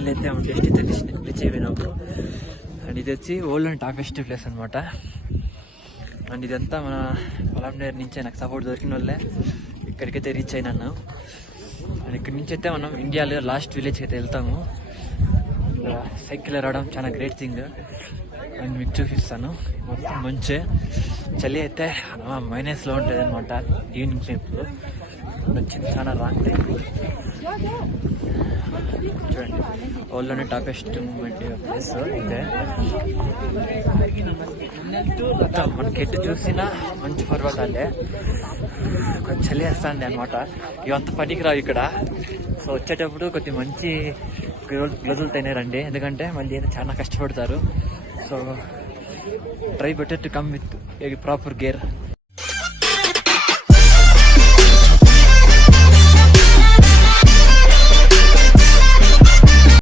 Final అయితే test అయితే reach అయిపోయినప్పుడు. అండ్ ఇది వచ్చి ఓల్డ్ అండ్ టాపెస్ట్ ప్లేస్ అనమాట. అండ్ ఇదంతా మన పొలంనేరు నుంచే నాకు సపోర్ట్ దొరికిన వాళ్ళే ఇక్కడికైతే రీచ్ అయినాను. అండ్ ఇక్కడి నుంచి అయితే మనం ఇండియాలో లాస్ట్ విలేజ్కి అయితే వెళ్తాము. సైకిల్ రావడం చాలా గ్రేట్ థింగ్. అండ్ మీకు చూపిస్తాను. మొత్తం మంచి చలి అయితే మైనస్లో ఉంటుంది అనమాట ఈవినింగ్ టైంలో. వచ్చింది చాలా రాంగ్ టైం. చూడండి ఓల్డ్లోనే టాపెస్ట్ మూమెంట్ ప్లేస్ ఇదే. మనకి ఎటు చూసినా మంచి పర్వతాలే. కొంచెం చలి వేస్తుంది అనమాట. ఇవంతా పనికిరావు ఇక్కడ. సో వచ్చేటప్పుడు కొద్ది మంచి గ్లౌజులు తినేరండి, ఎందుకంటే మళ్ళీ చాలా కష్టపడతారు. So try better to come with a proper gear.